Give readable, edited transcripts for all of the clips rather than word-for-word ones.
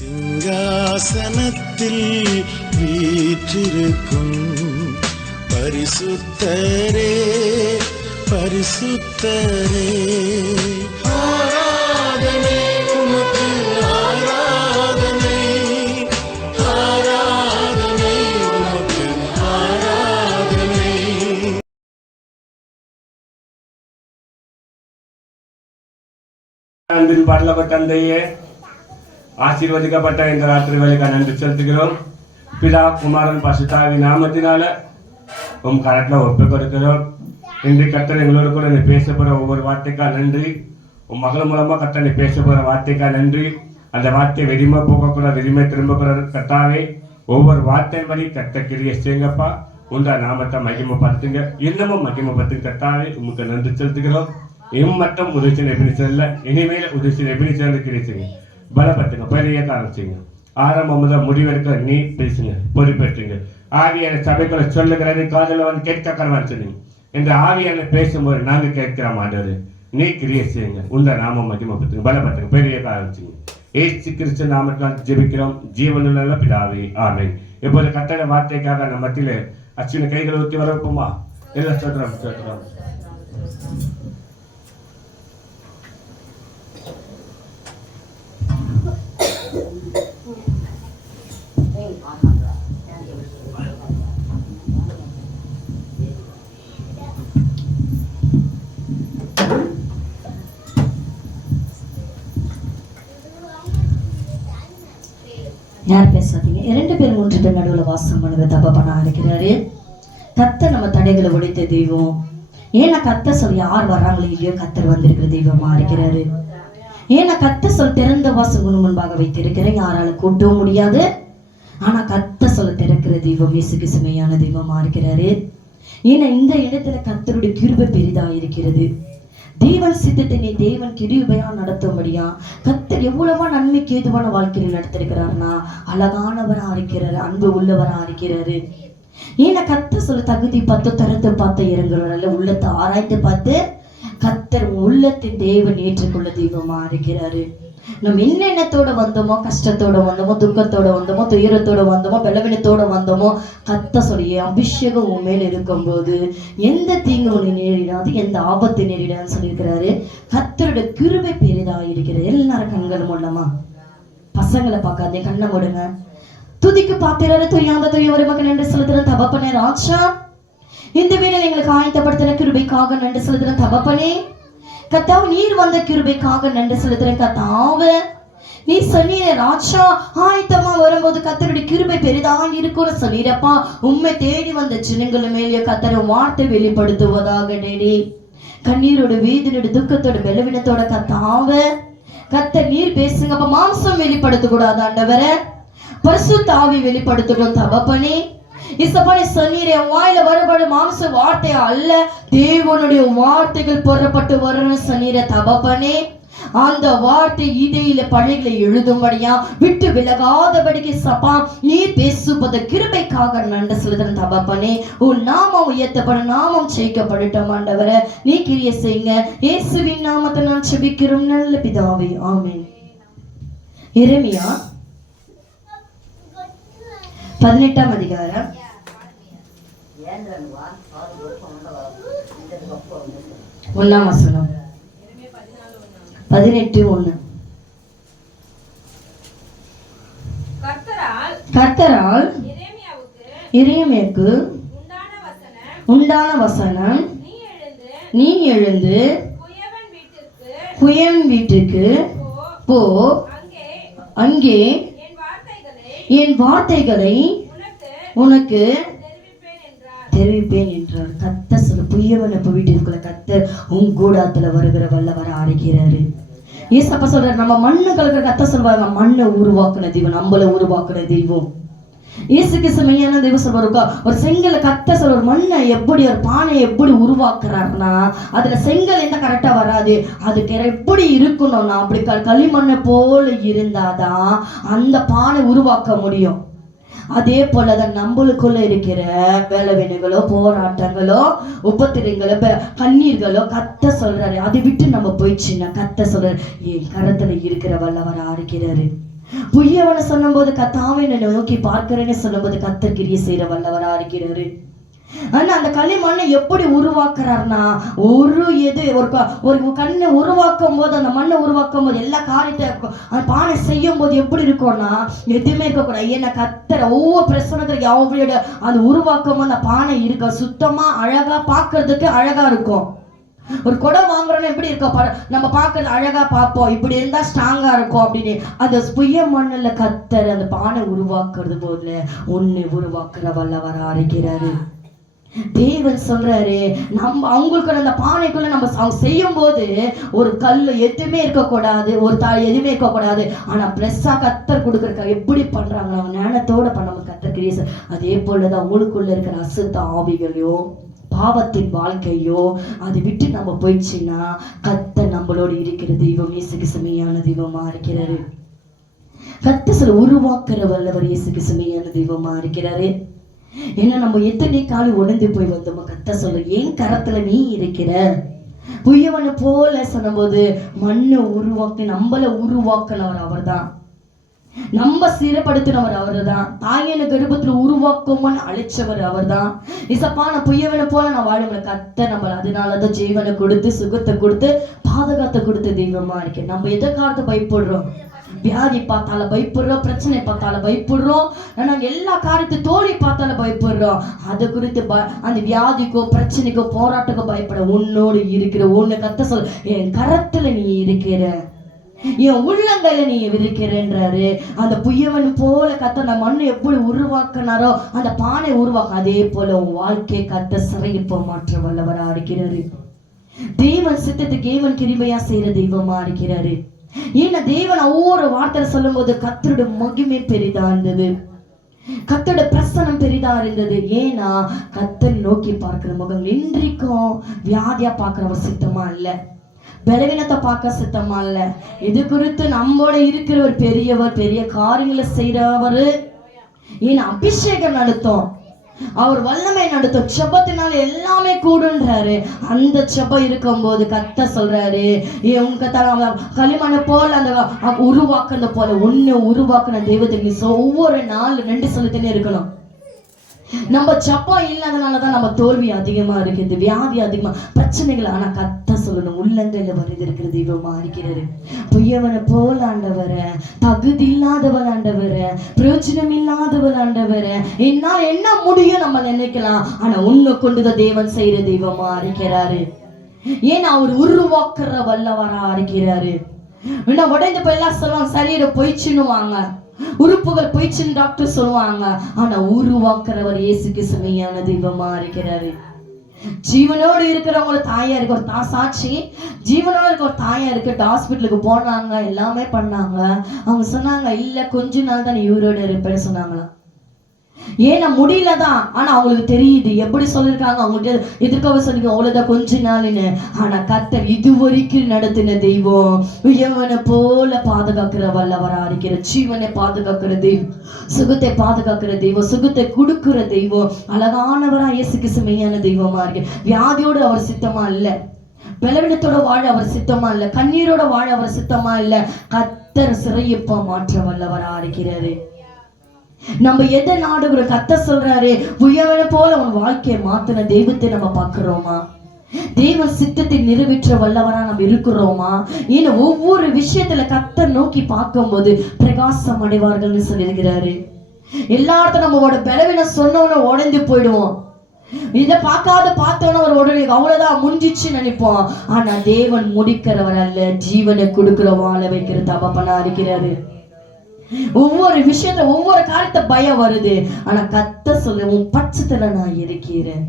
சிங்காசனத்தில் வீற்றிருக்கும் பரிசுத்தரே பரிசுத்தரே, ஆராதனை உமக்கு, ஆராதனை ஆராதனை உமக்கு, ஆராதனை. அன்பின் பரலோக தந்தையே, ஆசீர்வதிக்கப்பட்ட இந்த ராத்திரி வேலைக்கு நன்றி செலுத்துகிறோம். பிதா குமாரன் பரிசுத்தாவின் நாமத்தினால உம் கரத்தில் ஒப்பு கொடுக்கிறோம். இன்று கர்த்தர் எங்களோடு கூட நீ பேச போகிற ஒவ்வொரு வார்த்தைக்கா நன்றி. உன் மகள் மூலமாக கர்த்தர் நீ பேச போகிற வார்த்தைக்கா நன்றி. அந்த வார்த்தை வெறிமை போகக்கூடாது, வெறிமை திரும்பக்கூடாது. கர்த்தாவே, ஒவ்வொரு வார்த்தையின் வழி கர்த்தர் கிரியை செய்யுங்கப்பா. உண்டா நாமத்தை மகிமைப்படுத்துங்க, இன்னமும் மகிமைப்படுத்துங்க. கர்த்தாவே, உங்களுக்கு நன்றி செலுத்துகிறோம். மட்டும் உதவி எப்படி செல்ல, இனிமேல் உதவி எப்படி சேர்ந்து கிரியை செய்யுங்க, பலப்படுத்துங்க, பெரிய காரணம் செய்யுங்க. ஆரம்பம் முதல் முடிவெடுக்க நீ பேசுங்க, பொறுப்பேற்றுங்க. ஆவியான சபைக்குள்ள சொல்லுகிறது காதல வந்து கேட்க கடவான்னு சொன்னீங்க. இந்த ஆவியான பேசும்போது நாங்கள் கேட்கிற மாட்டது, நீ கிரியை செய்யுங்க. உந்த நாம மகிமைப்படுத்துங்க, பலப்படுத்துங்க, பெரிய காரணம் செய்யுங்க. ஏசு கிறிஸ்து நாமத்தால் ஜெபிக்கிறோம் ஜீவனுள்ள பிதாவே, ஆமென். இப்போது கர்த்தருடைய வார்த்தைக்காக நம்ம மத்தியில அச்சுன கைகளை ஊற்றி வர வைப்போமா? எல்லாம் சொல்றோம். யார் பேசாதீங்க. 2 பேர் 3 பேர் நடுவில் வாசம் பண்ணுற தப்ப பண்ண இருக்கிறாரு. கர்த்தர் நம்ம தடைகளை உடைத்த தெய்வம். ஏன்னா கர்த்தர் சொல்லி யார் வர்றாங்களோ இல்லையோ கர்த்தர் வந்திருக்கிற தெய்வமா இருக்கிறாரு. ஏன்னா கர்த்தர் சொல் திறந்த வாசல் முன்பாக வைத்திருக்கிறேன், யாரால கூட்டவும் முடியாது. ஆனா கர்த்தர் சொல்ல திறக்கிற தெய்வம் இயேசுக்கு சுமையான தெய்வமா இருக்கிறாரு. ஏன்னா இந்த இடத்துல கர்த்தருடைய கிருபை பெரிதா இருக்கிறது. தேவன் சித்தத்தினை தேவன் கிருபையா நடத்தும்படியா கர்த்தர் எவ்வளவா நன்மைக்கு ஏதுவான வாழ்க்கையில் நடத்திருக்கிறார்னா அழகானவரா இருக்கிறாரு, அன்பு உள்ளவரா இருக்கிறாரு. ஏன்னா கர்த்தர் சொல்ல தகுதி பார்த்து திறந்து பார்த்து இறங்குறாரு, உள்ளத்தை ஆராய்ந்து பார்த்து கர்த்தர் உள்ளத்தின் தேவன் ஏற்றுக்கொள்ள தெய்வமா இருக்கிறாரு. நம்ம என்னென்னத்தோட வந்தோமோ, கஷ்டத்தோட வந்தோமோ, துக்கத்தோட வந்தோமோ, துயரத்தோட வந்தோமோ, பலவீனத்தோட வந்தோமோ, கர்த்தர் சொல்லி அபிஷேகம் உன் மேல் இருக்கும்போது எந்த தீங்கு உன்னை நேரிடாது, எந்த ஆபத்து நேரிடாதுன்னு சொல்லியிருக்கிறாரு. கர்த்தருடைய கிருபை பெரிதா இருக்கிறது. எல்லாரும் கண்கள் மூலமா பசங்களை பார்க்காதே, கண்ணை மூடுங்க. துதிக்கு பாத்திராரு துய்யாந்த துயவரை மக்கள் நன்றி செலுத்துற தகப்பனே ராஜா. இந்த வேளையில் எங்களுக்கு ஆயத்தப்படுத்தின கிருபைக்காக நன்றி செலுத்துற தகப்பனே. கர்த்தாவே, நீர் வந்த கிருபைக்காக நன்றி செலுத்துறேன். கர்த்தாவே, நீ சொன்னீர ராஜா ஆயத்தமா வரும்போது கர்த்தருடைய கிருபை பெரிதாக இருக்கும்னு சொன்னீரப்பா. உண்மை தேடி வந்த ஜனங்கள் மேலேயே கர்த்தரை வார்த்தை வெளிப்படுத்துவதாக டேடி. கண்ணீரோட வேதனோட துக்கத்தோட பலவீனத்தோட கர்த்தாவே கர்த்தர் நீர் பேசுங்கப்பா. மாம்சம் வெளிப்படுத்த கூடாது ஆண்டவரே, பரிசுத்த ஆவி வெளிப்படுத்தணும் தகப்பனே. இசப்பானே சொன்னீரே வாயில வரப்படும் மாம்ச வார்த்தை அல்ல, தேவனுடைய வார்த்தைகள் பொறப்பட்டு வரணும் சொன்னீர தகப்பனே. அந்த வார்த்தை இடையில பழைகளை எழுதும்படியா விட்டு விலகாதபடிக்கு சப்பா நீர் பேசுவது கிருபைக்காக நன்றி செலுத்துற தகப்பனே. உன் நாமம் உயர்த்தப்படும், நாமம் ஜெயிக்கப்படட்டும் ஆண்டவரே. நீ கிரியை செய்யுங்க. இயேசுவின் நாமத்தை நான் ஜெபிக்கிறோம் நல்ல பிதாவே, ஆமென். எரேமியா 18ஆம் அதிகாரம் 1ஆம் வசனம். 18:1. கர்த்தரால் எரேமியாவுக்கு உண்டான வசனம், நீ எழுந்து குயவன் வீட்டுக்கு போ, அங்கே என் வார்த்தைகளை உனக்கு தெரிவிப்பேன் என்றார். கர்த்தர் சொல்ல புயவன் இப்ப வீட்டிற்குள்ள கர்த்தர் உன் கூடாத்துல வருகிற வல்லவர ஆடுகிறாரு. ஏசப்பா சொல்றாரு, நம்ம மண்ணு கலக்கிற கர்த்தர் சொல்வாங்க, மண்ணை உருவாக்குன தெய்வம், நம்மள உருவாக்குன தெய்வம். இயேசுக்கு சுமையான தெய்வம் சொல்வாருக்கா. ஒரு செங்கலை கர்த்தர் சொல்ற, ஒரு மண்ணை எப்படி ஒரு பானை எப்படி உருவாக்குறாருன்னா அதுல செங்கல் எந்த கரெக்டா வராது, அதுக்கு எப்படி இருக்கணும்னா அப்படி களிமண்ணை போல இருந்தாதான் அந்த பானை உருவாக்க முடியும். அதே போலதான் நம்மளுக்குள்ள இருக்கிற வேலைவினைகளோ, போராட்டங்களோ, உபத்திரங்களோ, கண்ணீர்களோ கர்த்தர் சொல்றாரு, அதை விட்டு நம்ம போயிடுச்சுன்னா கர்த்தர் சொல்றாரு, என் கரத்துல இருக்கிற வல்லவர் இருக்கிறாரு. புய்யவனை சொல்லும் போது கத்தாவை நோக்கி பார்க்கிறேன்னு சொல்லும் போது கத்தர் கிரியை செய்யற வல்லவரா இருக்கிறாரு. ஆனா அந்த களிமண்ணை எப்படி உருவாக்குறாருன்னா, ஒரு கண்ணை உருவாக்கும் போது, அந்த மண்ணை உருவாக்கும் போது எல்லா காரியத்தை அந்த பானை செய்யும் போது எப்படி இருக்கும்னா எதுவுமே இருக்கக்கூடாது. ஏன்னா கத்தர் ஒவ்வொரு பிரசனத்துக்கு அவங்களோட அந்த உருவாக்கும் போது அந்த பானை இருக்க சுத்தமா அழகா பார்க்கறதுக்கு அழகா இருக்கும். ஒரு குடம் வாங்குறோம்னா எப்படி இருக்கும், நம்ம பார்க்கறது அழகா பார்ப்போம், இப்படி இருந்தா ஸ்ட்ராங்கா இருக்கும் அப்படின்னு. அந்த புய்ய மண்ணுல கத்தர் அந்த பானை உருவாக்குறது போதுல ஒண்ணு உருவாக்குற வல்லவரா இருக்கிறாரு. தேவன் சொல்றாரு, நம்ம அவங்களுக்கு அந்த பானைக்குள்ள நம்ம செய்யும் போது ஒரு கல் எதுவுமே இருக்கக்கூடாது, ஒரு எதுவுமே இருக்கக்கூடாது. ஆனா பிளஸ்ஸா கத்தர் கொடுக்குற எப்படி பண்றாங்க, அவங்க ஞானத்தோட பண்ண கத்தர் கிரியேச. அதே போலதான் உங்களுக்குள்ள இருக்கிற அசுத்த ஆவிகளையோ பாவத்தின் வாழ்க்கையோ அதை விட்டு நம்ம போயிடுச்சுன்னா கத்தர் நம்மளோடு இருக்கிற தெய்வம் இயேசுக்கு செமையான தெய்வமா இருக்கிறாரு. கத்தர் உருவாக்குற வல்லவர் இயேசுக்கு செமையான தெய்வமா இருக்கிறாரு. ஏன்னா நம்ம எத்தனை காலம் உணர்ந்து போய் வந்தோமோ கத்தர் சொல்ல, ஏன் கரத்துல நீ இருக்கிற புய்யவனை போல சொன்ன போது மண்ணை உருவாக்கி நம்மள உருவாக்கினவர் அவர் தான், நம்ம சிறப்படுத்தினவர் அவரு தான், தாயின கர்ப்பத்துல உருவாக்கும்னு அழைச்சவர் அவர் தான். இசப்பான புய்யவனை போல நான் வாழும் கத்த நம்ம அதனாலதான் ஜீவனை கொடுத்து சுகத்தை கொடுத்து பாதுகாத்தை கொடுத்த தெய்வமா இருக்கேன். நம்ம எதை காலத்தை பயப்படுறோம், வியாதி பார்த்தால பயப்படுறோம், பிரச்சனை பார்த்தால பயப்படுறோம், நாங்க எல்லா காரியத்தை தோல்வி பார்த்தால பயப்படுறோம். அது குறித்து அந்த வியாதிக்கோ பிரச்சனைக்கோ போராட்டக்கோ பயப்பட உன்னோடு இருக்கிற உன்னை கத்த சொல், என் கரத்துல நீ இருக்கிற, என் உள்ளங்கையில நீ இருக்கிறன்றாரு. அந்த புய்யவன் போல கத்த அந்த மண்ணு எப்படி உருவாக்கினாரோ அந்த பானை உருவாக்க, அதே போல உன் வாழ்க்கையை கத்த சிறையிப்ப மாற்ற வல்லவரா இருக்கிறாரு. தேவன் சித்தத்துக்கு தேவன் கிருபையா செய்யற தெய்வமா இருக்கிறாரு. ஏன்னா தேவன் ஒவ்வொரு வார்த்தை சொல்லும் போது கத்தருடைய மகிமை பெரிதா இருந்தது, கத்தோட பிரசனம் பெரிதா இருந்தது. ஏன்னா கத்தரை நோக்கி பார்க்கிற முகம் இன்றைக்கும் வியாதியா பார்க்கிறவர் சித்தமா இல்ல, பலவீனத்தை பார்க்க சித்தமா இல்ல. இது குறித்து நம்மோட இருக்கிற ஒரு பெரியவர், பெரிய காரியங்களை செய்யறவரு. ஏன்னா அபிஷேகம் நடத்தும், அவர் வல்லமை நடத்தும், செபத்தினால எல்லாமே கூடுன்றாரு. அந்த செபம் இருக்கும் போது கத்த சொல்றாரு, உங்க களிமண்ணை போல அந்த உருவாக்குறது போல ஒண்ணு உருவாக்குன தெய்வத்துக்கு ஒவ்வொரு நாள் 2 சொல்லித்தனே இருக்கணும். நம்ம ஜப்பம் இல்லாதனாலதான் நம்ம தோல்வி அதிகமா இருக்குது, வியாதி அதிகமா, பிரச்சனைகள். ஆனா கத்த சொல்லணும், உள்ளங்கையில வருது இருக்கிற தெய்வமா இருக்கிறாரு. பொய்யவனை போல ஆண்டவர, தகுதி இல்லாதவள் ஆண்டவர, பிரயோஜனம் இல்லாதவள் ஆண்டவர, என்னால் என்ன முடியும் நம்ம நினைக்கலாம். ஆனா உன்னை கொண்டுதான் தேவன் செய்யற தெய்வமா இருக்கிறாரு. ஏன்னா அவர் உருவாக்குற வல்லவரா இருக்கிறாரு. உடைந்து போய் எல்லாம் சொல்லுவாங்க, சரீரம் போயிச்சுன்னுவாங்க, உறுப்புகள் போயிடுச்சுன்னு டாக்டர் சொல்லுவாங்க. ஆனா உருவாக்குறவர் இயேசுக்கு செமையான தெய்வமா இருக்கிறாரு. ஜீவனோடு இருக்கிறவங்கள தாயா இருக்கு, ஒரு சாட்சி ஜீவனோடு இருக்க ஒரு தாயா இருக்கு. ஹாஸ்பிட்டலுக்கு போனாங்க, எல்லாமே பண்ணாங்க. அவங்க சொன்னாங்க, இல்ல கொஞ்ச நாள் தான் நீ உயிரோட இருப்பேன்னு சொன்னாங்களா. ஏன்னா முடியலதான், ஆனா அவங்களுக்கு தெரியுது. எப்படி சொல்லிருக்காங்க, அவங்கள்ட்ட எதிர்க்க சொல்லி அவ்வளவுதான் கொஞ்ச நாள்னு. ஆனா கர்த்தர் இதுவரைக்கும் நடத்தின தெய்வம், உயவனை போல பாதுகாக்கிற வல்லவரா இருக்கிற, ஜீவனை பாதுகாக்கிற தெய்வம், சுகத்தை பாதுகாக்கிற தெய்வம், சுகத்தை கொடுக்கிற தெய்வம், அழகானவரா இயேசுக்கு செமையான தெய்வமா இருக்கு. வியாதியோடு அவர் சித்தமா இல்ல, பலவீனத்தோட வாழ அவர் சித்தமா இல்ல, கண்ணீரோட வாழ அவர் சித்தமா இல்ல. கர்த்தர் சிறையிப்ப மாற்ற வல்லவரா இருக்கிறாரு. நம்ம எதை நாடுகிறோம், கத்த சொல்றாரு, உயவனை போல உன் வாழ்க்கையை மாத்தின தெய்வத்தை நம்ம பார்க்கிறோமா? தெய்வ சித்தத்தை நிறைவேற்ற வல்லவரா நம்ம இருக்கிறோமா? ஏன்னா ஒவ்வொரு விஷயத்துல கத்த நோக்கி பார்க்கும் போது பிரகாசம் அடைவார்கள்னு சொல்லியிருக்கிறாரு. எல்லார்த்த நம்மளோட பலவீனம் சொன்னவன உடைந்து போயிடுவோம். இதை பார்த்தோன்னா ஒரு உடனே அவ்வளவுதான் முடிஞ்சிச்சு நினைப்போம். ஆனா தேவன் முடிக்கிறவர் அல்ல, ஜீவனை கொடுக்கிற வாழ வைக்கிற தகப்பனா இருக்கிறாரு. ஒவ்வொரு விஷயத்துல ஒவ்வொரு காரியத்தை பயம் வருது. ஆனா கத்த சொல்ல, உன் பட்சத்துல நான் இருக்கிறேன்,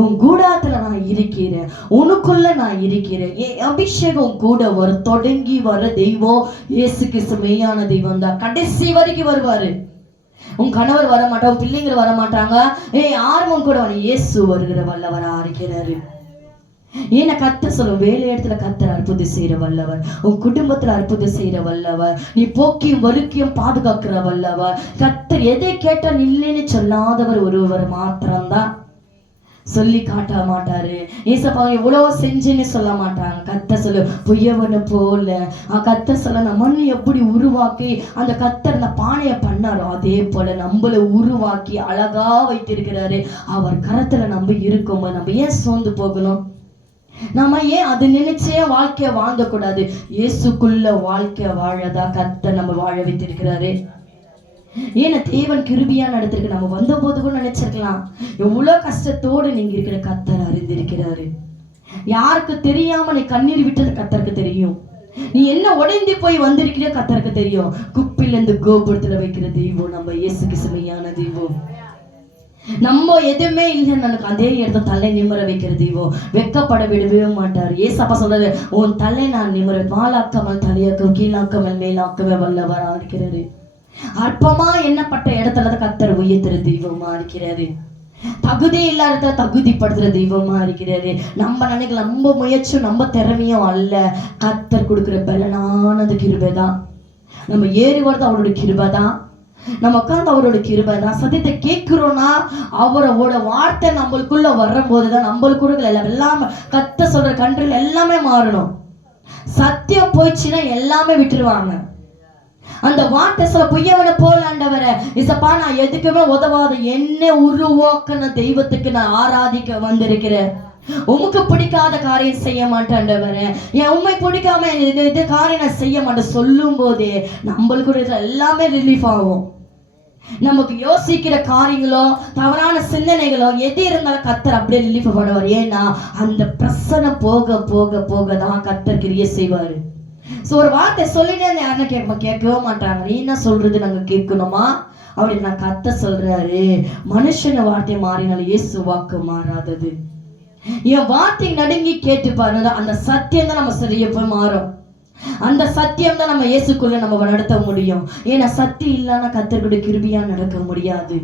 உன் கூடாத்துல நான் இருக்கிறேன், உனக்குள்ள நான் இருக்கிறேன். என் அபிஷேகம் கூட வர தொடங்கி வர தெய்வம் இயேசுக்கு செமையான தெய்வம் தான். கடைசி வரைக்கும் வருவாரு. உன் கணவர் வர மாட்டான், உன் பிள்ளைங்க வர மாட்டாங்க, யாரும் கூட இயேசு வருகிற வல்லவரா இருக்கிறாரு. ஏன்னா கத்த சொல்லும், வேலை இடத்துல கத்தர் அற்புதம் செய்யற வல்லவர், உன் குடும்பத்துல அற்புதம் செய்யற வல்லவர், நீ போக்கியும் வறுக்கியும் பாதுகாக்கிற வல்லவர். கத்தர் எதை கேட்டால் இல்லைன்னு சொல்லாதவர் ஒருவர் மாத்திரம்தான். சொல்லி காட்ட மாட்டாரு. ஏசப்பா எவ்வளவு செஞ்சுன்னு சொல்ல மாட்டாங்க. கர்த்தர் சொல்லு பொய்யவனை போல கர்த்தர் சொல்ல நம்ம எப்படி உருவாக்கி அந்த கர்த்தர் அந்த பானையை பண்ணாரோ அதே போல நம்மளை உருவாக்கி அழகா வைத்திருக்கிறாரு. அவர் கரத்துல நம்ம இருக்கும்போது நம்ம ஏன் சோர்ந்து போகணும்? நம்ம ஏன் அது நினைச்சே வாழ்க்கைய வாழ்ந்த கூடாது? இயேசுக்குள்ள வாழ்க்கை வாழதா கர்த்தர் நம்ம வாழ வைத்திருக்கிறாரு. ஏன்னா தேவன் கிருபியா நடத்திருக்கு. நம்ம வந்த போது கூட நினைச்சிருக்கலாம் எவ்வளவு கஷ்டத்தோடு நீங்க இருக்கிற கர்த்தர் அறிந்திருக்கிறாரு. யாருக்கு தெரியாம நீ கண்ணீர் விட்டது கர்த்தருக்கு தெரியும். நீ என்ன உடைந்து போய் வந்திருக்கிற கர்த்தருக்கு தெரியும். குப்பில இருந்து கோபுரத்துல வைக்கிற தெய்வம் நம்ம இயேசு கிறிஸ்துவையான தெய்வம். நம்ம எதுவுமே இல்லைன்னு எனக்கு அதே இடத்த தலை நிம்மற வைக்கிற தெய்வம். வெக்கப்பட விடவே மாட்டார். ஏசப்பா சொல்றது உன் தலை நான் நிம்மற வாழாக்காமல் தலையாக்கம் கீழாக்காமல் மேலாக்கவே வல்லவரா இருக்கிறாரு. அற்பமா எண்ணப்பட்ட இடத்துல கர்த்தர் உயர்த்துற தெய்வமா இருக்கிறாரு. தகுதி இல்லாத தகுதிப்படுத்துற தெய்வமா இருக்கிறாரு. நம்ம நினைக்கல நம்ம முயற்சியும் நம்ம திறமையும் அல்ல. கர்த்தர் கொடுக்கிற பலனானது கிருபைதான். நம்ம ஏறி வருது அவரோட கிருபைதான். நம்ம உட்கார்ந்து அவரோட கிருபைதான். சத்தியத்தை கேட்கிறோம்னா அவரோட வார்த்தை நம்மளுக்குள்ள வரும்போதுதான் நம்மளுக்குள்ள எல்லாமே கர்த்தர் சொல்ற கண்ட்ரில் எல்லாமே மாறணும். சத்தியம் போயிடுச்சுன்னா எல்லாமே விட்டுருவாங்க. அந்த வார்த்தை சொல்ல பொய்யவனை போல ஆண்டவரே இசப்பா நான் எதுக்குமே உதவாத என்ன உருவாக்கின தெய்வத்துக்கு நான் ஆராதிக்க வந்திருக்கிறேன். உமக்கு பிடிக்காத காரியம் செய்ய மாட்டேன் ஆண்டவரே. என் உண்மை பிடிக்காம இது காரியம் நான் செய்ய மாட்டேன் சொல்லும் போதே நம்மளுக்கு எல்லாமே ரிலீஃப் ஆகும். நமக்கு யோசிக்கிற காரியங்களோ தவறான சிந்தனைகளோ எது இருந்தாலும் கர்த்தர் அப்படியே ரிலீஃப் பண்ணுவார். ஏன்னா அந்த பிரச்சனை போக போக போக தான் கர்த்தர் கிரியை செய்வாரு. ஒரு வார்த்தை சொல்லிட்டே யாருன்னா கேட்கவே மாட்டாங்க. நீ என்ன சொல்றது நாங்க கேட்கணுமா அப்படின்னு நான் கர்த்தர் சொல்றாரு. மனுஷன வார்த்தை மாறினாலும் இயேசு வாக்கு மாறாதது. என் வார்த்தை நடுங்கி கேட்டு பாருங்க அந்த சத்தியம் தான் நம்ம சரியா போய் மாறும். அந்த சத்தியம் தான் நம்ம இயேசுக்குள்ள நம்ம நடத்த முடியும். ஏன்னா சத்தியம் இல்லைன்னா கர்த்தருடைய கிருபையா நடக்க முடியாது.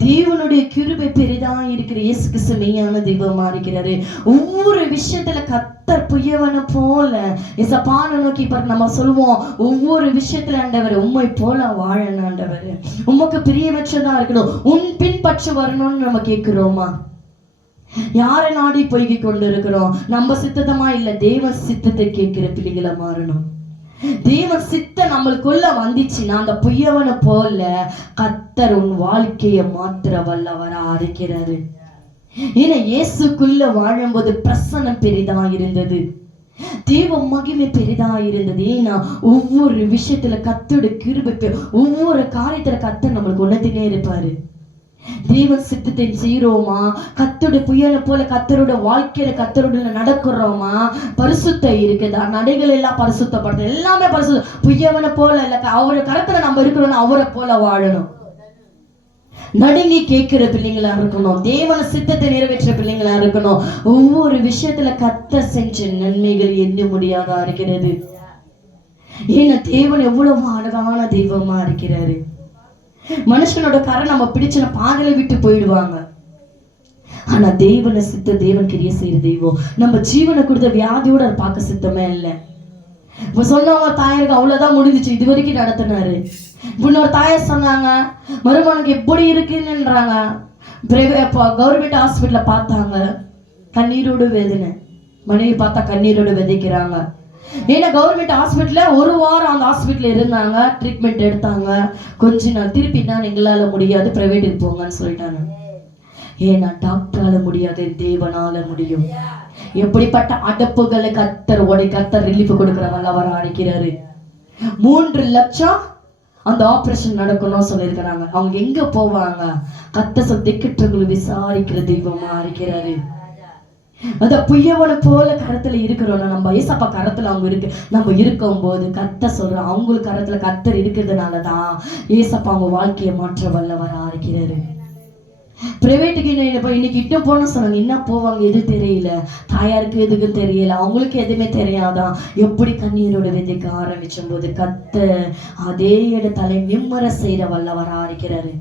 தேவனுடைய கிருபை பெரிதா இருக்கிற இயேசு கிறிஸ்து மெய்யான தெய்வமா இருக்கிறாரு. ஒவ்வொரு விஷயத்துல கர்த்தர் புயவனை போல இசப்பான நோக்கி நம்ம சொல்லுவோம். ஒவ்வொரு விஷயத்துல ஆண்டவர் உண்மை போல வாழணும். ஆண்டவர் உமக்கு பிரியமற்றதா இருக்கணும். உன் பின்பற்ற வரணும்னு நம்ம கேட்கிறோமா? யாரை நாடி போய்கி கொண்டு இருக்கிறோம்? நம்ம சித்தமா இல்ல தேவ சித்தத்தை கேட்கிற பிள்ளைகளை மாறணும். தேவ சித்த நம்மளுக்குள்ள வந்துச்சுன்னா அந்த புயவனை போல கர்த்தர் உன் வாழ்க்கையை மாத்திர வல்லவரா இருக்கிறாரு. ஏன்னா இயேசுக்குள்ள வாழும்போது பிரசன்னம் பெரிதா இருந்தது. தேவ மகிமை பெரிதா இருந்தது. ஏன்னா ஒவ்வொரு விஷயத்துல கர்த்தரோட கிருபை ஒவ்வொரு காரியத்துல கர்த்தர் நம்மளுக்கு உணர்த்தினே இருப்பாரு. தேவ சித்தத்தை செய்யறோமா? கர்த்தருடைய புயலை போல கர்த்தரோட வாழ்க்கையில கர்த்தரோட நடக்கிறோமா? பரிசுத்தம் இருக்குதா? நடைகள் எல்லாம் பரிசுத்தப்படுத்த எல்லாமே பரிசுத்த புயவனை போல இல்ல. அவரோட கருத்துல நம்ம இருக்கிறோம்னா அவரை போல வாழணும். நடுங்கி கேட்கிற பிள்ளைங்களா இருக்கணும். தேவன சித்தத்தை நிறைவேற்ற பிள்ளைங்களா இருக்கணும். ஒவ்வொரு விஷயத்துல கர்த்தர் செஞ்ச நன்மைகள் எண்ண முடியாதா இருக்கிறது. ஏன்னா தேவன் எவ்வளவு அழகான தெய்வமா இருக்கிறாரு. மனுஷனோட கரை நம்ம பிடிச்ச பாடலை விட்டு போயிடுவாங்க. ஆனா தேவனை சித்த தேவன் கிரியை செய்யற தெய்வம். நம்ம ஜீவனை கொடுத்த வியாதியோட பார்க்க சித்தமே இல்லை. இப்ப சொன்னவங்க தாயருக்கு அவ்வளவுதான் முடிஞ்சிச்சு. இது வரைக்கும் நடத்தினாரு. இன்னொரு தாயார் சொன்னாங்க மருமனுக்கு எப்படி இருக்குன்னுன்றாங்க. கவர்மெண்ட் ஹாஸ்பிட்டல பார்த்தாங்க. கண்ணீரோடு வேதனை. மனைவி பார்த்தா கண்ணீரோடு விதைக்கிறாங்க. ஏன்னா கவர்மெண்ட் ஹாஸ்பிட்டல்ல ஒரு வாரம் அந்த ஹாஸ்பிட்டல் இருந்தாங்க. ட்ரீட்மெண்ட் எடுத்தாங்க. கொஞ்ச நாள் திருப்பி நான் எங்களால முடியாது பிரைவேட்டுக்கு போங்கன்னு சொல்லிட்டாங்க. ஏன்னா டாக்டரால முடியாது, தேவனால முடியும். எப்படிப்பட்ட அடப்புகளை கர்த்தர் ரிலீஃப் கொடுக்கிற வல்லவர் அழைக்கிறாரு. 3 லட்சம் அந்த ஆபரேஷன் நடக்கணும் சொல்லியிருக்கிறாங்க. அவங்க எங்க போவாங்க? கர்த்தர் திக்கற்றவங்களை விசாரிக்கிற தெய்வமா இருக்கிறாரு. அந்த புயவனை போல கரத்துல இருக்கிறோம்னா நம்ம ஏசப்பா கரத்துல அவங்க இருக்கு. நம்ம இருக்கும் போது கர்த்தர் சொல்றோம் அவங்களுக்கு கரத்துல கர்த்தர் இருக்கிறதுனாலதான் ஏசப்பா அவங்க வாழ்க்கையை மாற்ற வல்லவரா இருக்கிறாரு. பிரைவேட்டுக்கு இன்னைக்கு இட்டு போன சொன்னாங்க. என்ன போவாங்க எது தெரியல. தாயாருக்கு எதுக்கு தெரியல. அவங்களுக்கு எதுவுமே தெரியாதான். எப்படி கண்ணீரோட விதைக்க ஆரம்பிச்சும் போது கர்த்தர் அதே இடத்துல நிம்மர செய்யற வல்லவரா இருக்கிறாரு.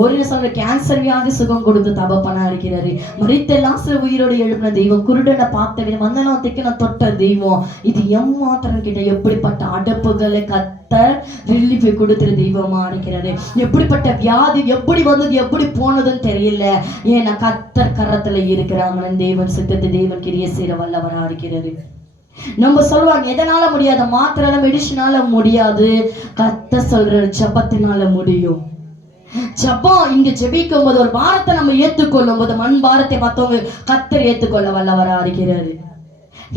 ஒரு சொல்ற கேன்சர் வியாதி சுகம் கொடுத்து தகப்பனா இருக்கிறாரு. மரித்த லாசர் உயிரோடு எழுப்பின தெய்வம், குருடனை பார்த்த விதம், மந்தனம் திக்கன தொட்ட தெய்வம். இது எம்மாத்திரம் கிட்ட எப்படிப்பட்ட அடப்புகளை கத்தர் ரிலீஃப் கொடுத்துற தெய்வமா இருக்கிறாரு. எப்படிப்பட்ட வியாதி எப்படி வந்தது எப்படி போனதுன்னு தெரியல. ஏன்னா கத்தர் கரத்துல இருக்கிறாங்க. தேவன் சித்தத்தை தேவன் கிரிய செய்ய வல்லவரா இருக்கிறாரு. நம்ம சொல்லுவாங்க எதனால முடியாது, மாத்திரால மெடிசினால முடியாது. கத்த சொல்ற ஜபத்தினால முடியும். ஜபம் இங்க ஜெபிக்கும் போது ஒரு பாரத்தை நம்ம ஏற்றுக்கொள்ளும் போது மண் பாரத்தை மத்தவங்க கத்தர் ஏற்றுக்கொள்ள வல்லவரா இருக்கிறாரு.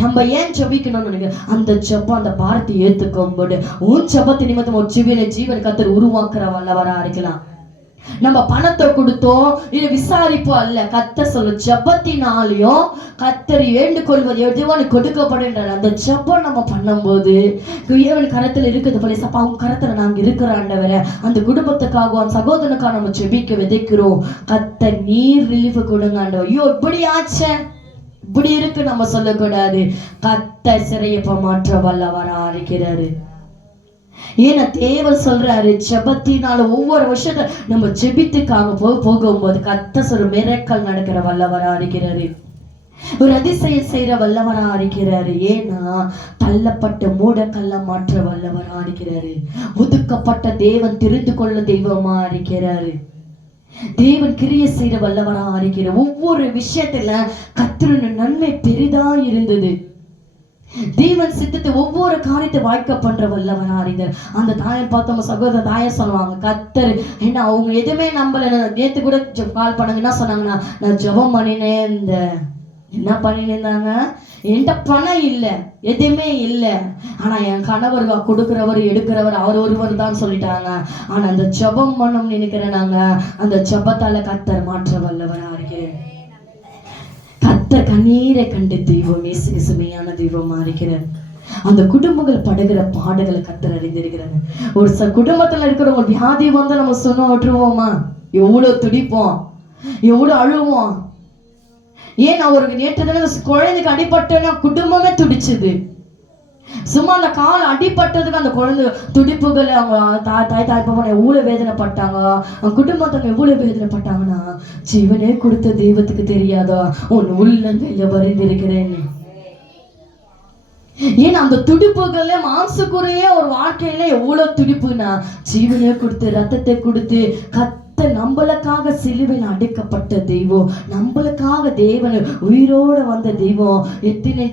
நம்ம ஏன் ஜபிக்கணும்னு நினைக்கிறோம், அந்த ஜபம் அந்த பாரத்தை ஏற்றுக்கும் போது உன் ஜபத்தை நிமித்தம் ஒரு ஜீவன் கத்தர் உருவாக்குற வல்லவரா இருக்கலாம். நம்ம பணத்தை கொடுத்தோம் இது விசாரிப்பு அல்ல, கத்த சொல்ல ஜபத்தினாலையும் கத்தர் வேண்டுகொள்வது எதுவானு கொடுக்கப்படுன்ற அந்த ஜபம் நம்ம பண்ணும்போது ஏவன் கரத்துல இருக்குது போல சப்பா அவங்க கரத்துல நாங்க இருக்கிற ஆண்டவரை அந்த குடும்பத்துக்காகவும் அந்த சகோதரனுக்காக நம்ம ஜெபிக்க விதைக்கிறோம். கத்த நீர் ரிலீஃப் கொடுங்க ஆண்டவர். ஐயோ இப்படி ஆச்சே இப்படி இருக்கு நம்ம சொல்லக்கூடாது. கத்த சிறையப்ப மாற்ற வல்லவரா இருக்கிறாரு. ஏன்னா தேவன் சொல்றாரு ஜெபத்தினால ஒவ்வொரு வருஷத்தை நம்ம ஜெபித்துக்காக போகும்போது கத்த சொல்ற மிரக்கல் நடக்கிற வல்லவரா இருக்கிறாரு. ஒரு அதிசயம் செய்யற வல்லவரா இருக்கிறாரு. ஏன்னா தள்ளப்பட்ட மூடக்கல்ல மாற்ற வல்லவரா இருக்கிறாரு. ஒதுக்கப்பட்ட தேவன் தெரிந்து கொள்ள தெய்வமா இருக்கிறாரு. தேவன் கிரிய செய்யற வல்லவரா இருக்கிறார். ஒவ்வொரு விஷயத்துல கர்த்தருடைய நன்மை பெரிதா இருந்தது. தேவன் சித்தத்தை ஒவ்வொரு காரியத்தை வாய்க்க பண்ற வல்லவனா அறிந்தார். அந்த தாயை பார்த்தவங்க சகோதர தாயை சொல்லுவாங்க கத்தர் என்ன அவங்க எதுவுமே நம்பல. நேத்து கூட கால் பண்ணாங்க, என்ன சொன்னாங்கன்னா நான் ஜெபம் பண்ணினேன். இந்த என்ன பண்ணின்னு இருந்தாங்க, என்கிட்ட பணம் இல்லை எதுவுமே இல்லை, ஆனா என் கணவர் கொடுக்கிறவர் எடுக்கிறவர் அவர் ஒருவர் தான் சொல்லிட்டாங்க. ஆனா அந்த ஜெபம் பண்ணணும் நினைக்கிறேன், நாங்க அந்த ஜெபத்தால கத்தர் மாற்ற வல்லவனா இருக்கிறேன். கத்தர் கண்ணீரை கண்டு தெய்வம் சுமையான தெய்வமா இருக்கிறார். அந்த குடும்பங்கள் படுகிற பாடுகளை கத்தர் அறிந்திருக்கிறாங்க. ஒரு குடும்பத்துல இருக்கிறவங்க வியாதி வந்து நம்ம சொன்ன விட்டுருவோமா, எவ்வளவு துடிப்போம் எவ்வளவு அழுவோம். ஏன் அவருக்கு நேற்று தினம் குழந்தைக்கு அடிபட்டேன்னா குடும்பமே துடிச்சுது. சும்மா அந்த கால் அடிபட்டதுக்கு அந்த குழந்தை துடிப்புகள் அவங்க தாய் தாய்ப்பான எவ்வளவு வேதனைப்பட்டாங்க, அவங்க குடும்பத்தவங்க எவ்வளவு வேதனைப்பட்டாங்கன்னா ஜீவனே கொடுத்த தெய்வத்துக்கு தெரியாதா உன் உள்ளங்கையில வரைந்திருக்கிறேன்னு. ஏன்னா அந்த துடிப்புகளே மாம்சக்குறைய ஒரு வாழ்க்கையில எவ்வளவு துடிப்புனா ஜீவனே கொடுத்து ரத்தத்தை கொடுத்து நம்மளுக்காக சிலுவையில் அடைக்கப்பட்ட தெய்வம், நம்மளுக்காக தேவன் உயிரோட வந்த தெய்வம். எத்தனை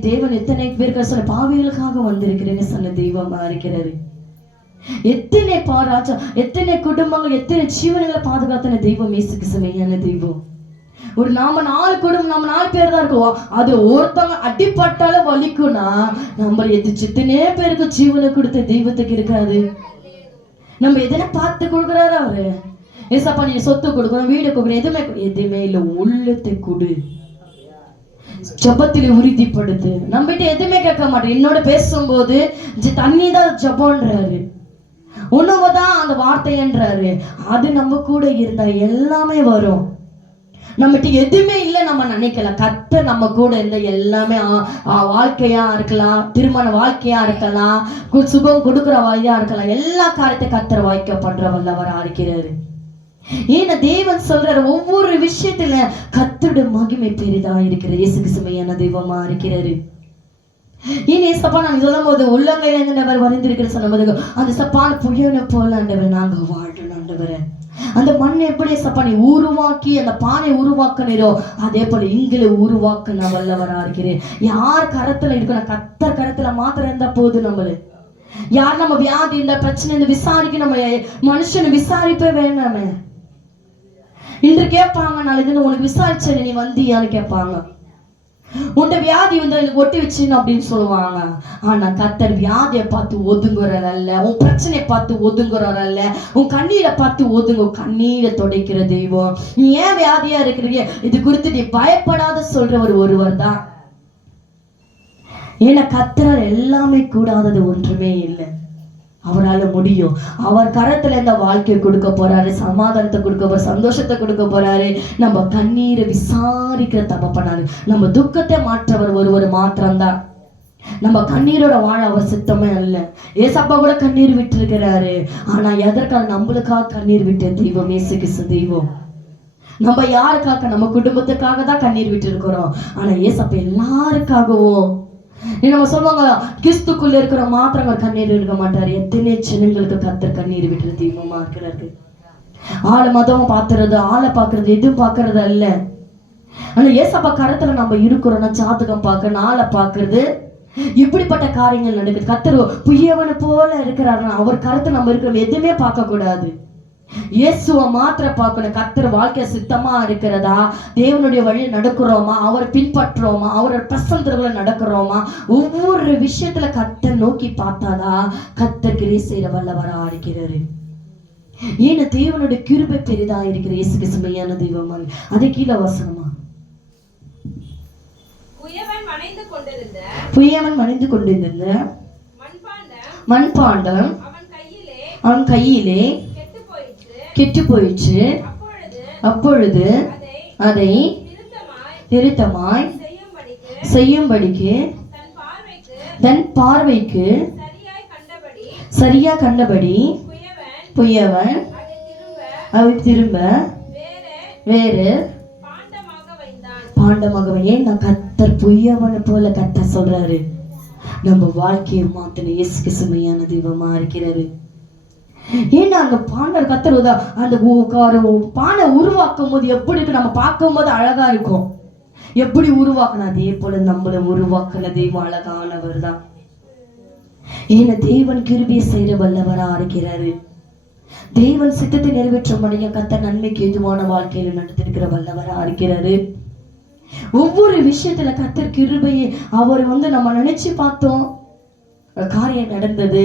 பேருக்கு சொல்ல பாவிகளுக்காக வந்திருக்கிறேன்னு சொன்ன தெய்வமா இருக்கிறது. எத்தனை பாராஜா எத்தனை குடும்பங்கள் எத்தனை ஜீவன்களை பாதுகாத்தன தெய்வம் இயேசுக்கு சுமையான தெய்வம். ஒரு நாம 4 குடும்பம் நம்ம 4 பேர் தான் இருக்கோம், அது ஒருத்தவங்க அடிப்பட்டால வலிக்கும்னா நம்ம எத்தனை பேருக்கு ஜீவனை கொடுத்த தெய்வத்துக்கு இருக்காது. நம்ம எதனா பார்த்து கொடுக்குறாரு அவரு. ஏசப்பா நீ சொத்து கொடுக்கணும் வீடு கொடுக்கணும் எதுவுமே இல்லை, உள்ளத்தை கொடு, ஜபத்திலே உறுதிப்படுத்து. நம்மகிட்ட எதுவுமே கேட்க மாட்டேன். என்னோட பேசும்போது தண்ணி தான் ஜபம்ன்றாரு, உணவுதான் அந்த வார்த்தைன்றாரு. அது நம்ம கூட இருந்தா எல்லாமே வரும். நம்மகிட்ட எதுவுமே இல்லை நம்ம நினைக்கலாம். கர்த்தர் நம்ம கூட இருந்த எல்லாமே வாழ்க்கையா இருக்கலாம், திருமண வாழ்க்கையா இருக்கலாம், சுகம் கொடுக்குற வாழ்க்கையா இருக்கலாம், எல்லா காரியத்தை கர்த்தர் வாய்க்க பண்ற வல்லவரா இருக்கிறாரு. ஏன்னா தேவன் சொல்றாரு ஒவ்வொரு விஷயத்துல கர்த்தருடைய மகிமை பெரிதா இருக்கிறது. இயேசுக்கு சுமையான தெய்வமா இருக்கிறாரு. ஏன் ஏசப்பா நான் சொல்லும் போது உள்ளங்கையில இருந்து வரைந்திருக்கிற சொல்லும் போது அந்த சப்பான புயனை போல ஆண்டவர் நாங்க வாழணும் ஆண்டவரை. அந்த மண் எப்படி சப்பா நீ உருவாக்கி அந்த பானை உருவாக்குனீரோ அதே போல இங்களை உருவாக்க நான் வல்லவரா இருக்கிறேன். யார் கரத்துல இருக்கணும், கர்த்தர் கரத்துல மாத்திரம் இருந்தா போதும். நம்மளு யார் நம்ம வியாதி இந்த பிரச்சனை இந்த விசாரிக்க நம்ம மனுஷனை விசாரிப்பே வேணாமே. இன்று கேட்பாங்க நாளைக்கு உனக்கு விசாரிச்ச நீ வந்தியான்னு கேட்பாங்க. உன்ட வியாதி வந்து எனக்கு ஒட்டி வச்சுன்னு அப்படின்னு சொல்லுவாங்க. ஆனா கர்த்தர் வியாதியை பார்த்து ஒதுங்குறார் அல்ல, உன் பிரச்சனையை பார்த்து ஒதுங்குறார் அல்ல, உன் கண்ணீரை பார்த்து ஒதுங்க, கண்ணீரை துடைக்கிற தெய்வம். நீ ஏன் வியாதியா இருக்கிறீங்க இது குறித்து நீ பயப்படாத சொல்றவர் ஒருவர் தான். ஏன்னா கர்த்தரால் எல்லாமே கூடாதது ஒன்றுமே இல்லை. அவரால் முடியும். அவர் கரத்துல இந்த வாழ்க்கையை கொடுக்க போறாரு, சமாதானத்தை கொடுக்க போறாரு, சந்தோஷத்தை கொடுக்க போறாரு. நம்ம கண்ணீரை விசாரிக்கிற தப்ப பண்ணாரு. நம்ம துக்கத்தை மாற்றவர் ஒருவர் மாத்திரம்தான். நம்ம கண்ணீரோட வாழ அவர் சித்தமே அல்ல. ஏசப்பா கூட கண்ணீர் விட்டு இருக்கிறாரு. ஆனா எதற்காக? நம்மளுக்காக கண்ணீர் விட்ட தெய்வம் இயேசு கிறிஸ்து தெய்வம். நம்ம யாருக்காக? நம்ம குடும்பத்துக்காக தான் கண்ணீர் விட்டு இருக்கிறோம். ஆனா ஏசப்பா எல்லாருக்காகவும். நம்ம சொல்லுவாங்க கிறிஸ்துக்குள்ள இருக்கிற மாத்திரம் கண்ணீர் இருக்க மாட்டாரு. எத்தனை ஜனங்களுக்கு கர்த்தர் கண்ணீர் விட்டு தெய்வமா இருக்கிறாரு. ஆளை மதம் பாத்துறது, ஆளை பாக்குறது, எதுவும் பாக்குறது அல்ல. ஆனா ஏசப்பா கருத்துல நம்ம இருக்கிறோம்னா ஜாதகம் பார்க்க, நாளை பாக்குறது, இப்படிப்பட்ட காரியங்கள் நடக்குது. கர்த்தர் புயவனை போல இருக்கிறாருன்னா அவர் கருத்து நம்ம இருக்கிறோம் எதுவுமே பார்க்க கூடாது. இயேசுவை மாத்திர பார்க்கணும். கர்த்தர் வாழ்க்கை சித்தமா இருக்கிறதா, தேவனுடைய வழியை நடக்கிறோமா, அவரை பின்பற்றுறோமா, அவரோட பிரசன்னத்துல நடக்கிறோமா, ஒவ்வொரு விஷயத்துல கர்த்தர் நோக்கி பார்த்தாதான் கர்த்தர் கிரியை செய்ய வல்லவரா இருக்கிறாரு. ஏன்னா தேவனுடைய கிருபை பெரிதா இருக்கிற இயேசு கிறிஸ்து மெய்யான தெய்வமா. அதை கீழே வசனமா புயவன் மனைந்து கொண்டிருந்த மண்பாண்டம் அவன் கையிலே கெட்டு போயிற்று. அப்பொழுது அதை திருத்தமாய் செய்யும்படிக்கு தன் பார்வைக்கு சரியா கண்டபடி புயவன் அதை திரும்ப வேறு பாண்டமாக. ஏன் நான் கர்த்தர் புயவனை போல கர்த்தர் சொல்றாரு. நம்ம வாழ்க்கையை மாத்தின இயேசு கிறிஸ்து மெய்யான தெய்வமா இருக்கிறாரு. ஏன்னா அந்த பாண்டர் கர்த்தர் அந்த பானை உருவாக்கும் போது எப்படி இருக்கு, நம்ம பார்க்கும் போது அழகா இருக்கும். எப்படி உருவாக்கணும், அதே போல நம்மள உருவாக்குன தெய்வம் அழகானவர் தான். ஏன்னா தேவன் கிருபையை செய்ய வல்லவரா இருக்கிறாரு. தேவன் சித்தத்தை நிறைவேற்ற முடிய கர்த்தர் நன்மைக்கு எதுவான வாழ்க்கையில நடத்திருக்கிற வல்லவரா இருக்கிறாரு. ஒவ்வொரு விஷயத்துல கர்த்தர் கிருபையை அவர் நம்ம நினைச்சு பார்த்தோம், ஒரு காரியம் நடந்தது.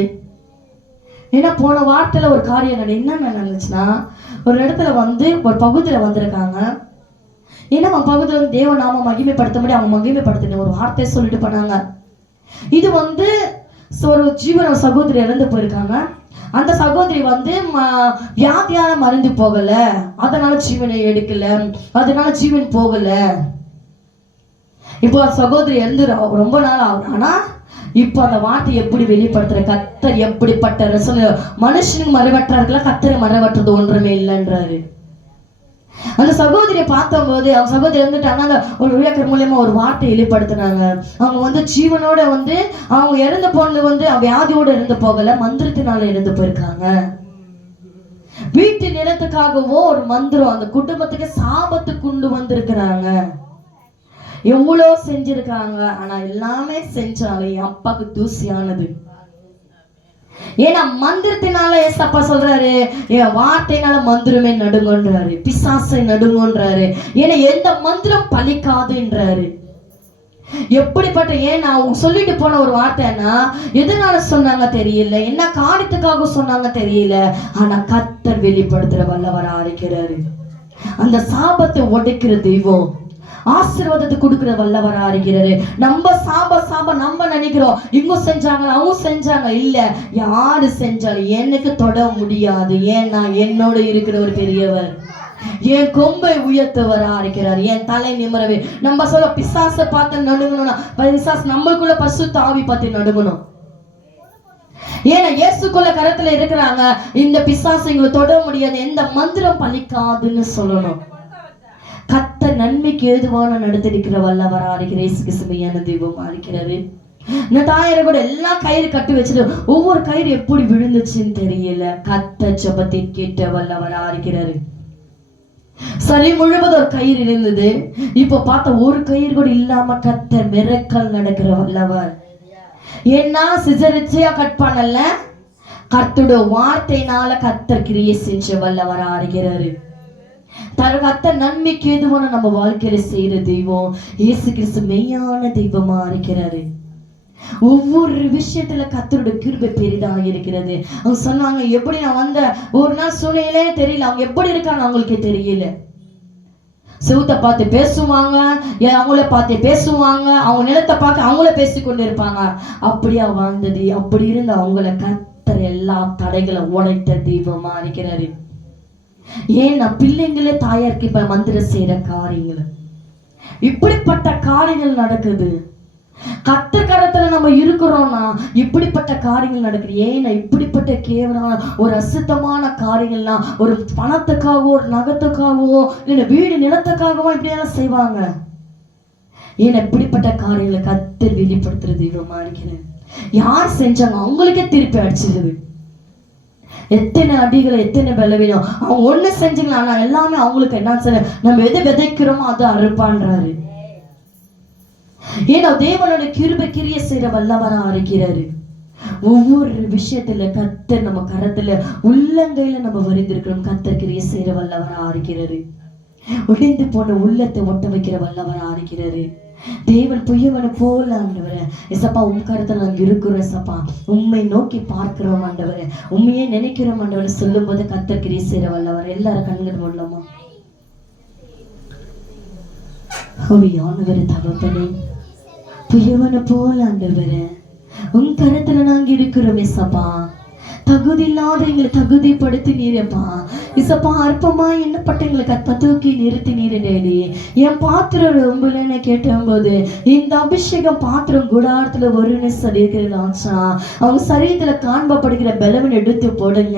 ஏன்னா போன வாரத்துல ஒரு காரியம் என்ன நடந்துச்சுன்னா, ஒரு இடத்துல ஒரு பகுதியில வந்திருக்காங்க. ஏன்னா அவன் பகுதியில் தேவநாம மகிமைப்படுத்த அவங்க மகிமைப்படுத்தின ஒரு வார்த்தையை சொல்லிட்டு போனாங்க. இது ஒரு ஜீவன சகோதரி இறந்து போயிருக்காங்க. அந்த சகோதரி வியாதியால மருந்து போகல, அதனால ஜீவனை எடுக்கல, அதனால ஜீவன் போகல. இப்போ சகோதரி இறந்து ரொம்ப நாள் ஆகும். ஆனா இப்போ அந்த வார்த்தை எப்படி வெளிப்படுத்துற, கர்த்தர் எப்படிப்பட்ட மனுஷனுக்கு மறைவற்றார்களா, கர்த்தரை மறைவற்றது ஒன்றுமே இல்லைன்றாரு. அந்த சகோதரியை பார்த்தும் போது அவங்க சகோதரி இருந்துட்டாங்க. அந்த ஒரு விளக்கர் மூலியமா ஒரு வார்த்தை வெளிப்படுத்தினாங்க. அவங்க ஜீவனோட அவங்க இறந்து போனது வியாதியோட இருந்து போகல, மந்திரத்தினால இருந்து போயிருக்காங்க. வீட்டு நிலத்துக்காகவோ ஒரு மந்திரம் அந்த குடும்பத்துக்கு சாபத்து கொண்டு வந்திருக்கிறாங்க. எவ்வளோ செஞ்சிருக்காங்க. ஆனா எல்லாமே செஞ்சாலும் என் அப்பாவுக்கு தூசியானது. ஏன்னா மந்திரத்தினால ஏசப்பா சொல்றாரு, என் வார்த்தையினால மந்திரமே நடுங்கன்றாரு, பிசாசை நடுங்கன்றாரு. ஏன்னா எந்த மந்திரம் பலிக்காதுன்றாரு. எப்படிப்பட்ட ஏன்னா அவங்க சொல்லிட்டு போன ஒரு வார்த்தைன்னா எதனால சொன்னாங்க தெரியல, என்ன காரியத்துக்காக சொன்னாங்க தெரியல. ஆனா கர்த்தர் வெளிப்படுத்துற வல்லவரா இருக்கிறாரு. அந்த சாபத்தை உடைக்கிற தெய்வம், ஆசீர்வாதத்தை கொடுக்கிற வல்லவரா இருக்கிறாரு. நம்ம சாப நம்ம நினைக்கிறோம் இவங்க செஞ்சாங்க அவங்க செஞ்சாங்க. இல்ல, யாரு செஞ்சாலும் எனக்கு தொட முடியாது. ஏன்னா என்னோட இருக்கிற ஒரு பெரியவர், என் கொம்பை உயர்த்தவரா இருக்கிறார், என் தலை நிமிரவே. நம்ம சொல்ல பிசாசை பார்த்து நடுங்கணும்னா பிசாசு நம்மளுக்குள்ள பரிசுத்த ஆவி பார்த்து நடுங்கணும். ஏன்னா இயேசுக்குள்ள கரத்துல இருக்கிறாங்க. இந்த பிசாசு எங்களை தொட முடியாது, எந்த மந்திரம் பலிக்காதுன்னு சொல்லணும். கர்த்தர் நன்மைக்கு ஏதுவான நடத்திருக்கிற வல்லவரா இருக்கிற இயேசு கிறிஸ்துவையான தெய்வமா இருக்கிறாரு. இந்த தாயாரை கூட எல்லாம் கயிறு கட்டி வச்சுட்டு ஒவ்வொரு கயிறு எப்படி விழுந்துச்சுன்னு தெரியல. கர்த்தர் ஜெபத்தை கேட்ட வல்லவரா இருக்கிறாரு. சரி முழுவதும் ஒரு கயிறு இருந்தது. இப்போ பார்த்த ஒரு கயிறு கூட இல்லாம கர்த்தர் மிரக்கல் நடக்கிற வல்லவர். ஏன்னா சிசரிச்சையா கட் பண்ணல, கர்த்தருடைய வார்த்தையினால கர்த்தர் கிரியை செஞ்ச வல்லவரா இருக்கிறாரு. கர்த்தர் நன்மைக்கு எதுவான நம்ம வாழ்க்கையில செய்யற தெய்வம் இயேசு கிறிஸ்து மெய்யான தெய்வமா இருக்கிறாரு. ஒவ்வொரு விஷயத்துல கர்த்தருடைய கிருபை பெரிதா இருக்கிறது. அவங்க சொன்னாங்க, எப்படி நான் வந்த ஒரு நாள் சூழ்நிலையே தெரியல, அவங்க எப்படி இருக்கான்னு அவங்களுக்கு தெரியல. செவுத்தை பார்த்து பேசுவாங்க, அவங்கள பார்த்து பேசுவாங்க, அவங்க நிலத்தை பார்க்க அவங்கள பேசிக்கொண்டு இருப்பாங்க. அப்படியா வாழ்ந்தது. அப்படி இருந்த அவங்கள கர்த்தர் எல்லா தடைகளை உடைத்த தெய்வமா இருக்கிறாரு. ஏன்னா பிள்ளைங்களே தாயாருக்கு இப்ப மந்திர செய்யற காரியங்கள், இப்படிப்பட்ட காரியங்கள் நடக்குது. கர்த்தர் கரத்துல நம்ம இருக்கிறோம்னா இப்படிப்பட்ட காரியங்கள் நடக்குது. ஏன்னா இப்படிப்பட்ட கேவலமான ஒரு அசுத்தமான காரியங்கள்லாம் ஒரு பணத்துக்காகவோ ஒரு நகத்துக்காகவோ இல்லை வீடு நிலத்துக்காகவோ இப்படியெல்லாம் செய்வாங்க. ஏன்னா இப்படிப்பட்ட காரியங்களை கர்த்தர் வெளிப்படுத்துற தெய்வமா இருக்கிறேன். யார் செஞ்சாங்க அவங்களுக்கே திருப்பி அடிச்சிருது. எத்தனை அடிகளை எத்தனை பலவீனம் அவங்க ஒண்ணு செஞ்சுக்கலாம். ஆனா எல்லாமே அவங்களுக்கு என்ன செய்ய, நம்ம எது விதைக்கிறோமோ அது அறுப்பான்றாரு. ஏன்னா தேவனோட கிருபை கிரிய செய்யற வல்லவரா இருக்கிறாரு. ஒவ்வொரு விஷயத்துல கர்த்தர் நம்ம கரத்துல உள்ளங்கையில நம்ம வரிந்திருக்கிறோம். கர்த்தர் கிரிய செய்யற வல்லவரா இருக்கிறாரு. உடைந்து போன உள்ளத்தை ஒட்ட வைக்கிற வல்லவரா இருக்கிறாரு. தேவன் புயவனை போல ஆண்டவரே எசப்பா உம் கருத்துல நாங்க இருக்கிறோம். எசப்பா உண்மை நோக்கி பார்க்கிறோம் ஆண்டவரே, உண்மையே நினைக்கிறோம் ஆண்டவரை சொல்லும் போது கர்த்தர் கிரிய செய்யற வல்லவர். எல்லாரும் கண்கள் மூடலாமா? ஆவியானவரே தகப்பனே புயவனை போல ஆண்டவரே உன் கருத்துல நாங்க இருக்கிறோம். எசப்பா தகுதி இல்லாத எங்களை தகுதிப்படுத்தி நீரப்பா. இசப்பா அற்பமா என்னப்பட்ட எங்களை கத்த தூக்கி நிறுத்தி நீரினேடி என் பாத்திரம் ரொம்பலன்னு கேட்டபோது இந்த அபிஷேகம் பாத்திரம் குடாரத்துல வரும்னு சொல்லியிருக்கிறாச்சா. அவங்க சரீரத்துல காண்பப்படுகிற பலவன் எடுத்து போடுங்க,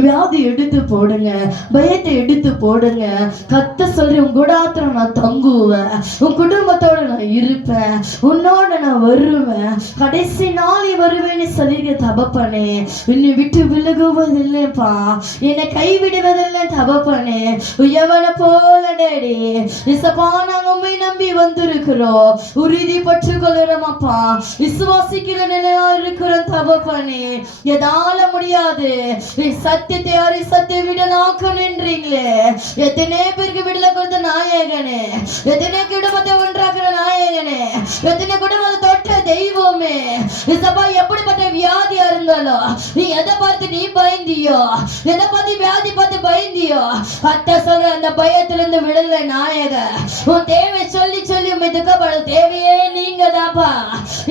வியாதி எடுத்து போடுங்க, பயத்தை எடுத்து போடுங்க. கத்த சொல்லி உன் குடாரத்துல நான் தங்குவேன், உன் குடும்பத்தோட நான் இருப்பேன், உன்னோட நான் வருவேன், கடைசி நாளை வருவேன்னு சொல்லியிருக்க தகப்பனே. என்னை விட்டு விலகுவதில்லைப்பா, என்னை கைவிடுவதில்லை தகப்பனே. உயவனை போல டேடி இசப்பா நாங்க உண்மை நம்பி வந்திருக்கிறோம். உறுதி பற்று கொள்ளுறோம் அப்பா, விசுவாசிக்கிற நிலையா இருக்கிறோம் தகப்பனே. எதால முடியாது சத்தியத்தை யாரை சத்திய விடலாக்க நின்றீங்களே. எத்தனை பேருக்கு விடல கொடுத்த நாயகனே, எத்தனை குடும்பத்தை ஒன்றாக்குற நாயகனே, எத்தனை குடும்பத்தை தொட்ட தெய்வமே. இசப்பா எப்படிப்பட்ட வியாதியா இருந்தாலும் நீ எதை பார்த்து நீ பயந்தியோ, எதை பார்த்து வியாதி பார்த்து பயந்தியோ, அத்த சொல்ற அந்த பயத்துல இருந்து விடல நாயக. உன் தேவை சொல்லி சொல்லி துக்கப்பட தேவையே நீங்க தான்ப்பா,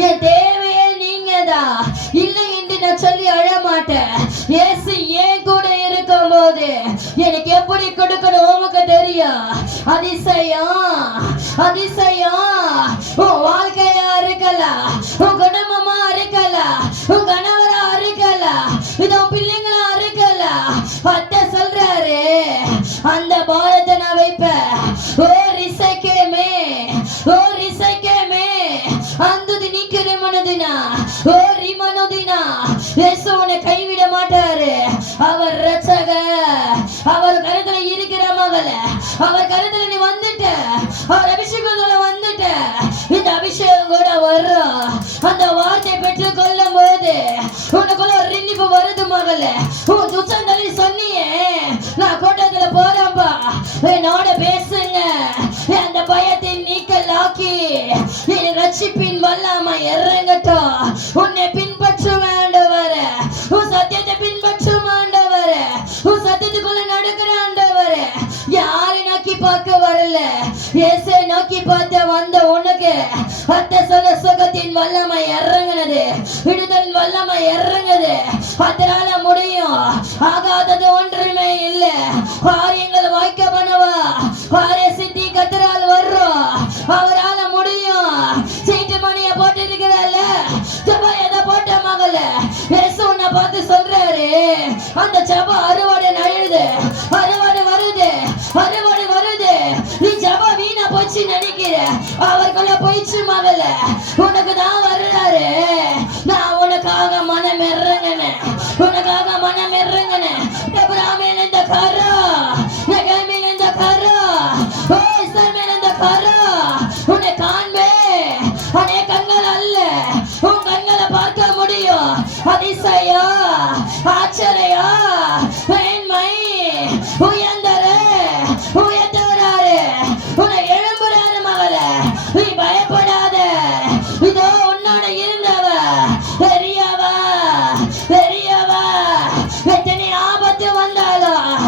என் தேவையே நீங்க தான். இல்லை என்று நான் சொல்லி அழ மாட்டேன். இயேசு ஏன் கூட இருக்கும் போது எனக்கு எப்படி கொடுக்கணும் உனக்கு தெரியும். அதிசயம் அதிசயம் உன் வாழ்க்கையா இருக்கலாம், உன் குடும்பமா இருக்கலாம், உன் கணவரா இருக்கலாம், இதோ பிள்ளைங்களா இருக்கலாம். அத்தை சொல்றாரு அந்த பாலத்தை நான் வைப்பேன். ஓ ரிசைக்கேமே, ஓ ரிசைக்கேமே அந்துதி நீக்கிற மனதினா, ஓ ரிமனதினா. இயேசு உன்னை கைவிட மாட்டாரு. அவர் ரட்சகர், அவர் கருத்துல இருக்கிற மகள, அவர் கருத்துல நீ வந்துட்ட, அவர் அபிஷேகத்துல வந்துட்ட. இந்த அபிஷேகம் கூட வரும். அந்த வார்த்தை பெற்று கொள்ளும் போது உனக்குள்ள ஒரு ரிலீஃப் வருது மகள. உன் துச்சந்தலி சொன்னியே நான் கூட்டத்துல போறேன்பா, என்னோட பேசுங்க. அந்த பயத்தை நீக்கலாக்கி என் ரட்சிப்பின் வல்லமை இறங்கட்டும். உன்னை பின்பற்ற வேண்டவர, உன் சத்தியத்தை பின்பற்ற வேண்டவர, உன் சத்தியத்துக்குள்ள நடக்கிற ஆண்டவர. யாரை நோக்கி பார்க்க வரல, இயேசை நோக்கி பார்த்த வந்த உனக்கு அத்தை சொல்ல சுகத்தின் வல்லமை இறங்குனது, விடுதல் வல்லமை இறங்குது. அதனால முடியும், ஆகாதது ஒன்றுமே இல்லை. காரியங்கள் வாய்க்க பண்ணுவா, காரிய சித்தி கத்தரால் வர்றோம், அவரால முடியும். சீட்டு மணிய போட்டு இருக்கிறாள், எதை போட்ட மகள இயேசு உன்னை பார்த்து சொல்றாரு அந்த ஜப அறுவடை நழுது, அறுவடை வருது, அறுவடை வருது. நீ ஜப வீணா போச்சு நினைக்கிற, அவருக்குள்ள போயிடுச்சு மகள. உனக்கு தான் வர்றாரு. நான் உனக்காக மனம் இறங்கினேன், உனக்காக மனம் இறங்கினேன். எப்ராமின் இந்த கரா, நெகமின் இந்த கரா, ஓ இஸ்ரவேல் இந்த கரா உன்னை காண்பே. அனே கண்கள் அல்ல, உன் கண்களை பார்க்க முடியும். அதிசயம் ஆச்சரியம் மேன்மை உயர்ந்தரு உயர்த்தவராரு உன்னை எழும்புறாரு மகள. நீ பயப்படாத, இதோ உன்னோட இருந்தவ பெரியவா பெரியவா. எத்தனை ஆபத்து வந்தாலும்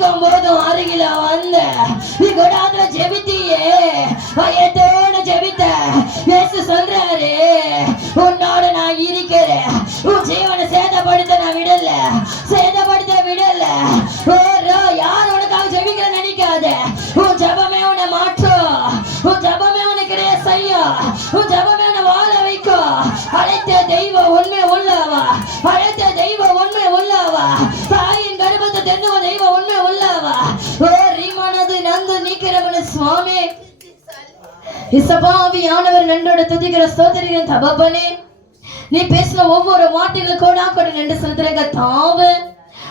நிக்கும் போதும் அருகில வந்த நீ கூடாதுல ஜெபித்தியே பயத்தோட ஜெபித்த இயேசு சொல்றாரு உன்னோட நான் இருக்கிறேன் உன் ஜீவனை சேதப்படுத்த நான் விடல சேதப்படுத்த விடல யார் உனக்காக ஜெபிக்க நினைக்காத உன் ஜபமே உன்னை மாற்றும் உன் ஜபமே உனக்கு செய்யும் உன் ஜபமே உன்னை வாழ வைக்கும் அழைத்த தெய்வம் உண்மை உள்ளவா அழைத்த தெய்வம் உண்மை உள்ளவா தாயின் கர்ப்பத்தை தெரிந்த தெய்வம் உண்மை உள்ளவா ஓ ரீமானது நந்து நீக்கிறவன சுவாமி இசபாவியானவர் நன்றோட துதிக்கிற ஸ்தோத்திரிக்கிற தபபனே நீ பேசுற ஒவ்வொரு வார்த்தைகளும் கூட நின்று செலுத்துற கத்தாவே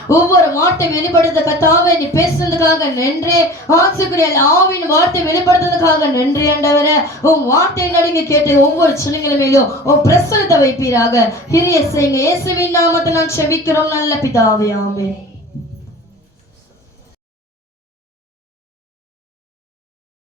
ஒவ்வொரு வார்த்தை வெளிப்படுத்த கத்தாவே நீ பேசுறதுக்காக நன்றி ஆசுக்குரிய ஆவின் வார்த்தை வெளிப்படுத்துறதுக்காக நன்றி ஆண்டவரே உன் வார்த்தை நடுங்க கேட்டு ஒவ்வொரு சின்னங்களும் மேலும் உன் பிரசனத்தை வைப்பீராக கிரியை செய்யுங்க இயேசுவின் நாமத்தை நான் செபிக்கிறோம் நல்ல பிதாவே ஆமென்.